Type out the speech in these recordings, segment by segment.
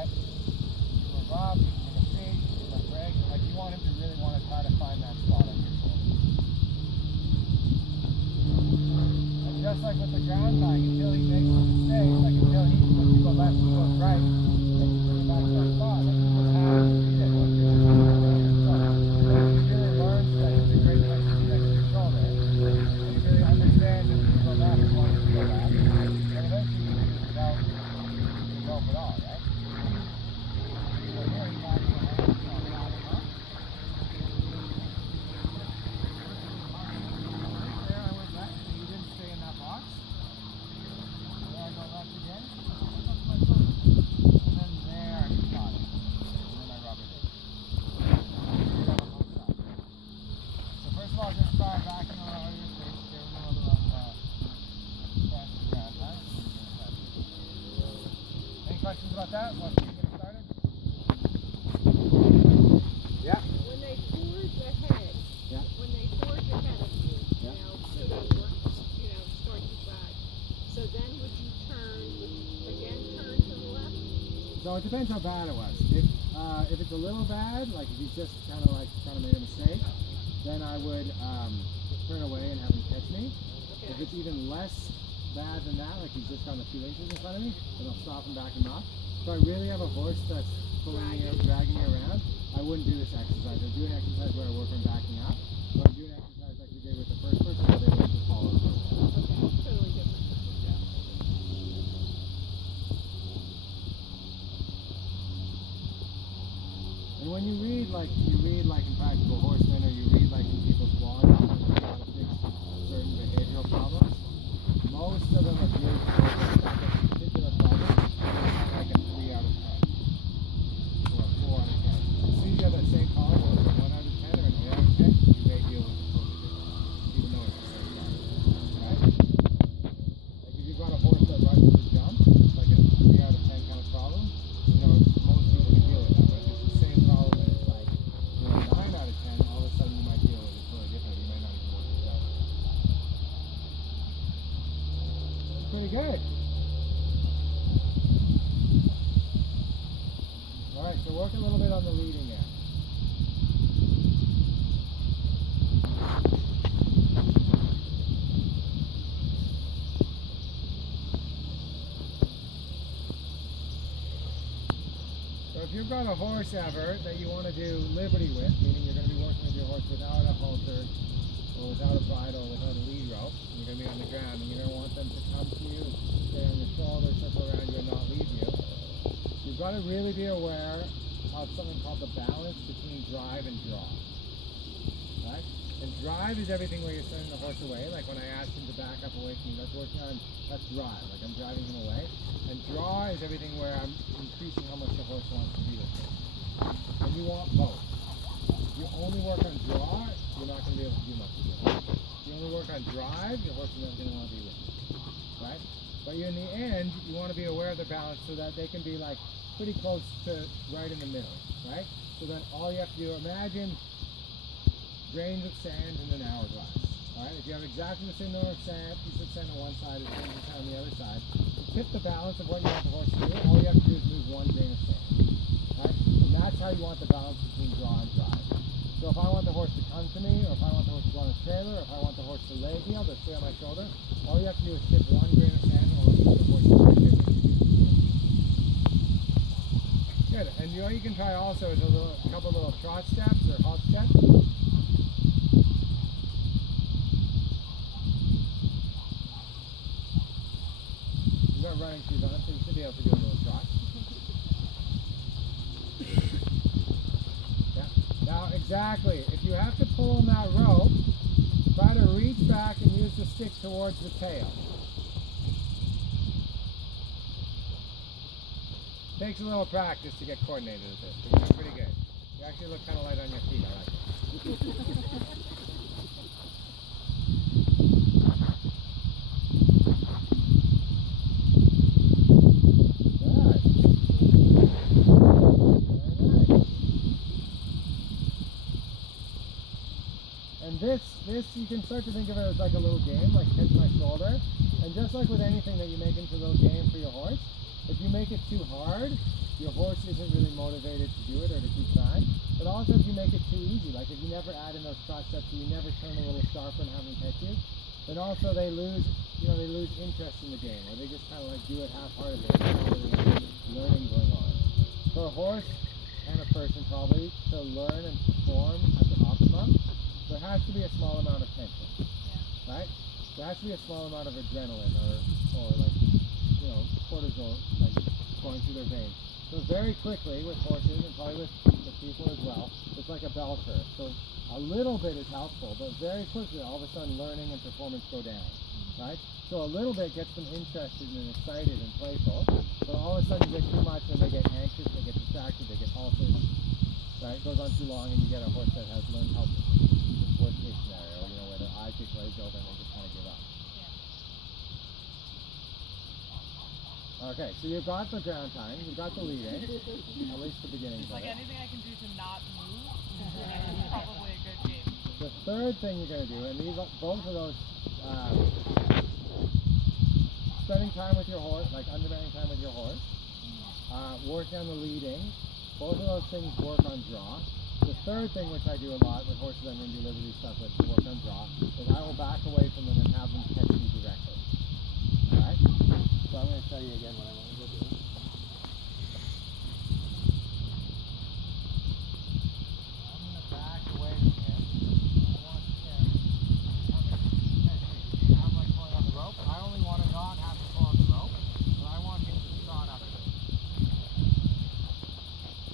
right? You can rub, you can take a feed, you can break. Like you want him to really want to try to find that spot on your shoulder. And just like with the ground tying, until he makes a mistake, like until he lets you go left and goes right, then you bring him back to that spot. Like you just have to feed it. Once you're in the so he really learns that it's a great place to be next to your shoulder. And he really understands that if you go left, you want him to go left. And eventually you can use it without the rope at all, right? So here he has your hands on the bottom, huh? There I went left, and you didn't stay in that box. There I go left again. And then there he got it. And then I rub it in. So first of all, just try backing on all your space. Give him a little faster ground, huh? Any questions about that? Once we get started? Yeah? When they forge ahead, Yeah. when they forge ahead of you, Yeah. so they work, start to back. So then would you again turn to the left? So it depends how bad it was. If it's a little bad, like if he's just kind of made a mistake, then I would turn away and have him catch me. Okay. If it's even less bad than that, like he's just gone a few inches in front of me, then I'll stop and back him up. So I really have a horse that's pulling me out, dragging me around, I wouldn't do this exercise. I'd do an exercise where I work on backing up. So I'm doing an exercise like we did with the first person where they went to follow the first person. Okay, totally different. And when you read like in Practical Horsemen, or you read like in people's blogs on how to fix certain behavioral problems, most of them are geared towards that particular problem, like a 3 out of 10 or a 4 out of 10. As soon as you have that same problem, whether it's a 1 out of 10 or an 8 out of 10, you may deal with it totally different, even though it's the same problem, right? Like if you've got a horse that runs the jump, it's like a 3 out of 10 kind of problem. Most people can deal with that, but if it's the same problem and it's like, 9 out of 10, all of a sudden you might deal with it totally different. You might not even work it out. Pretty good. Alright, so work a little bit on the leading end. If you've got a horse ever that you want to do liberty with, meaning you're going to be working with your horse without a halter or without a bridle, without a lead rope, and you're going to be on the ground and you're going to want them to come to you, stay on your shoulder, circle around you and not leave you, you've got to really be aware of something called the balance between drive and draw. Right? And drive is everything where you're sending the horse away, like when I asked him to back up away from me, that's drive, like I'm driving him away. And draw is everything where I'm increasing how much the horse wants to be with me. And you want both. If you only work on draw, you're not going to be able to do much with it. If you only work on drive, your horse is not going to want to be with you. Right? But in the end, you want to be aware of the balance so that they can be like pretty close to right in the middle. Right? So then all you have to do, imagine grains of sand in an hourglass. Alright, if you have exactly the same number of sand, piece of sand on one side and the same sand on the other side, to tip the balance of what you want the horse to do, all you have to do is move one grain of sand. Alright? And that's how you want the balance between draw and drive. So if I want the horse to come to me, or if I want the horse to go on a trailer, or if I want the horse to leg me, to stay on my shoulder, all you have to do is tip one grain of sand on the horse right there with you. Good. And what you can try also is a couple little trot steps or hop steps. Running shoes on, so you should be able to do a little trot. Yeah. Now, exactly, if you have to pull on that rope, try to reach back and use the stick towards the tail. Takes a little practice to get coordinated with this, but you're doing pretty good. You actually look kind of light on your feet, I like it. This you can start to think of it as like a little game, like catch my shoulder. And just like with anything that you make into a little game for your horse, If you make it too hard, your horse isn't really motivated to do it or to keep trying. But also if you make it too easy, like if you never add in those trot steps, or you never turn a little sharper and have them catch you, then also they lose interest in the game, or they just kind of like do it half-heartedly. There's not really any learning going on. For a horse and a person probably to learn and perform at the optimum, there has to be a small amount of tension, right? There has to be a small amount of adrenaline or like, cortisol like going through their veins. So very quickly with horses and probably with people as well, it's like a bell curve. So a little bit is helpful, but very quickly all of a sudden learning and performance go down, right? So a little bit gets them interested and excited and playful, but all of a sudden you get too much and they get anxious, they get distracted, they get halted, right? It goes on too long and you get a horse that has learned helpless. Worst case scenario, where their eyes get glazed over and they just kind of give up. Okay, so you've got the ground time, you've got the lead in, at least the beginning. It's like anything I can do to not move, it's probably a good game. The third thing you're going to do, and both of those, spending time with your horse, like understanding time with your horse, working on the leading, both of those things work on draw. The third thing, which I do a lot with horses I'm going to do liberty stuff with to work on draw, is I will back away from them and have them catch me directly. Alright? So I'm going to show you again what I want to go do. I'm going to back away from him. I want him to catch me. I'm like pulling on the rope. I only want to not have to pull on the rope, but I want him to trot up to me.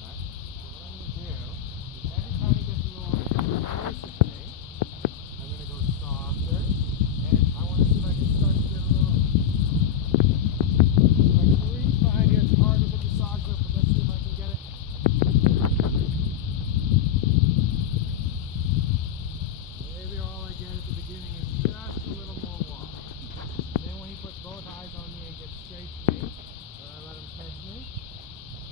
Alright? So what I'm going to do is every time he gets a little closer to me, I'm going to go softer, and I want to see if I can start to get a little. Behind here, it's hard to put the socks up, but let's see if I can get it. Maybe all I get at the beginning is just a little more walk. And then when he puts both eyes on me and gets straight to me, then I let him catch me.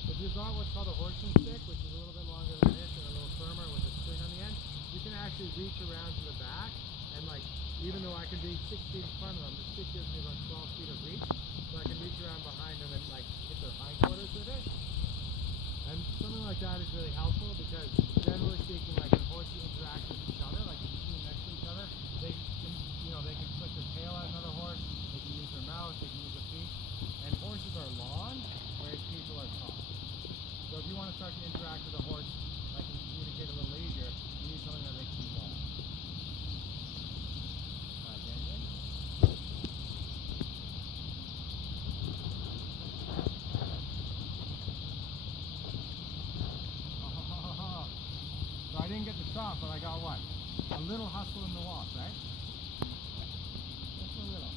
If you've got what's called a horsing stick, which is a little bit longer than this and a little firmer with a string on the end, you can actually reach around to the back and like, even though I can be 6 feet in front of them, the stick gives me about 12 feet of reach. So I can reach around behind them and like hit their hindquarters with it. And something like that is really helpful because generally speaking, like when horses interact with each other, like if you see them next to each other, they can flick their tail at another horse, they can use their mouth, they can use their feet. And horses are long, whereas people are tall. So if you want to start to interact with a horse, like and communicate a little easier, you need something that makes you long. I didn't get the stop, but I got what? A little hustle in the walk, right? Just a little.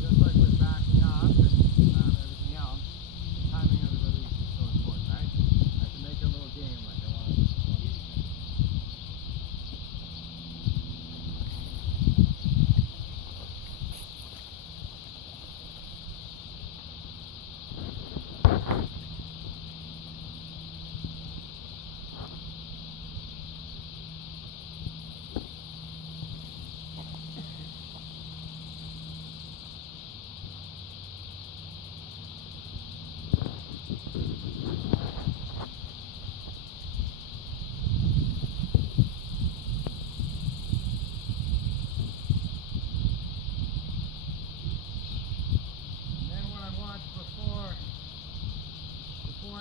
Just like with backing up and everything else, timing of the release is so important, right? I have to make a little game like I want to.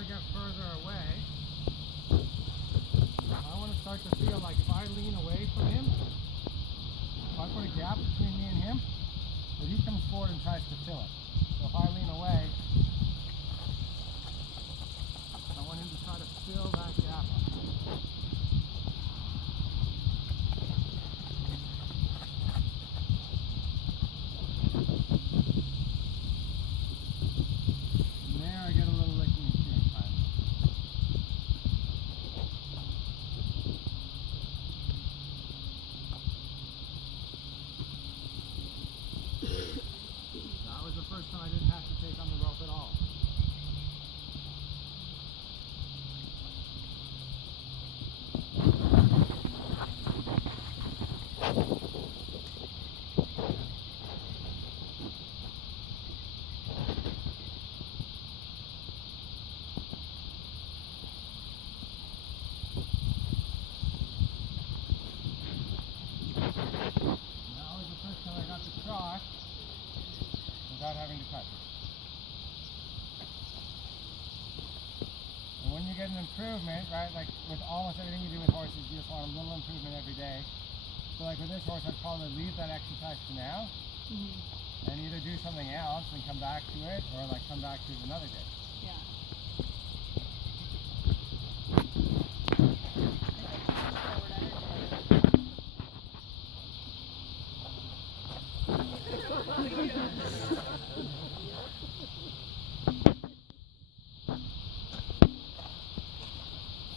Get further away, I want to start to feel like if I lean away from him, if I put a gap between me and him, that he comes forward and tries to fill it. So if I lean away, I want him to try to fill that gap up. And there I get a little licking and chewing time. trot without having to touch it. And when you get an improvement, right, like with almost everything you do with horses, you just want a little improvement every day. So like with this horse, I'd probably leave that exercise for now, and either do something else and come back to it, or like come back to it another day. Yeah.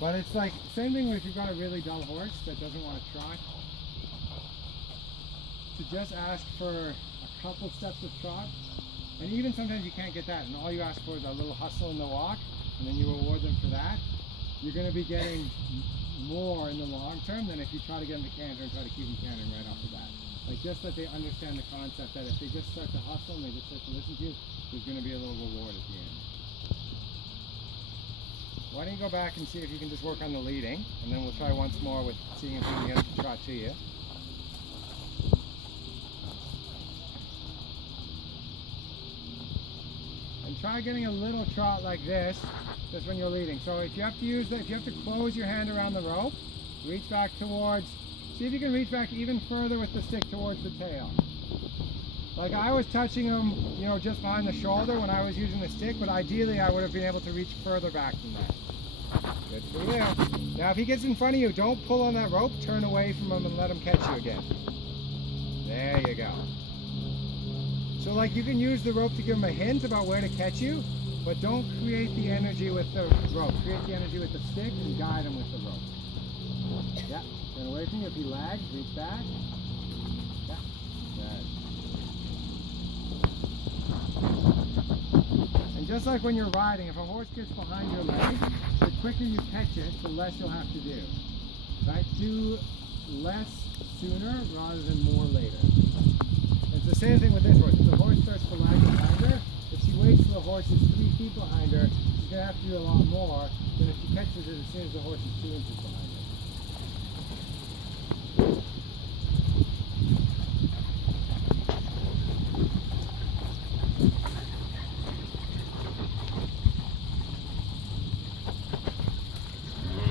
But it's like, same thing if you've got a really dull horse that doesn't want to trot. To just ask for a couple steps of trot. And even sometimes you can't get that, and all you ask for is a little hustle in the walk, and then you reward them for that. You're going to be getting more in the long term than if you try to get them to canter and try to keep them cantering right off the bat. Like just that they understand the concept that if they just start to hustle and they just start to listen to you, there's going to be a little reward at the end. Why don't you go back and see if you can just work on the leading, and then we'll try once more with seeing if we can get them to trot to you. And try getting a little trot like this, just when you're leading. So if you have to use that, if you have to close your hand around the rope, reach back towards, see if you can reach back even further with the stick towards the tail. Like I was touching him, you know, just behind the shoulder when I was using the stick, but ideally I would have been able to reach further back than that. Good for you. Now if he gets in front of you, don't pull on that rope, turn away from him and let him catch you again. There you go. So like you can use the rope to give him a hint about where to catch you, but don't create the energy with the rope. Create the energy with the stick and guide him with the rope. Yeah, turn away from you. If he lags, reach back. Yeah, good. And just like when you're riding, if a horse gets behind your leg, the quicker you catch it, the less you'll have to do. Right? Do less sooner rather than more later. It's the same thing with this horse. If the horse starts to lag behind her, if she waits till the horse is 3 feet behind her, she's going to have to do a lot more than if she catches it as soon as the horse is 2 inches behind her.